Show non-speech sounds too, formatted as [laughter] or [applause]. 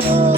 Oh, [laughs]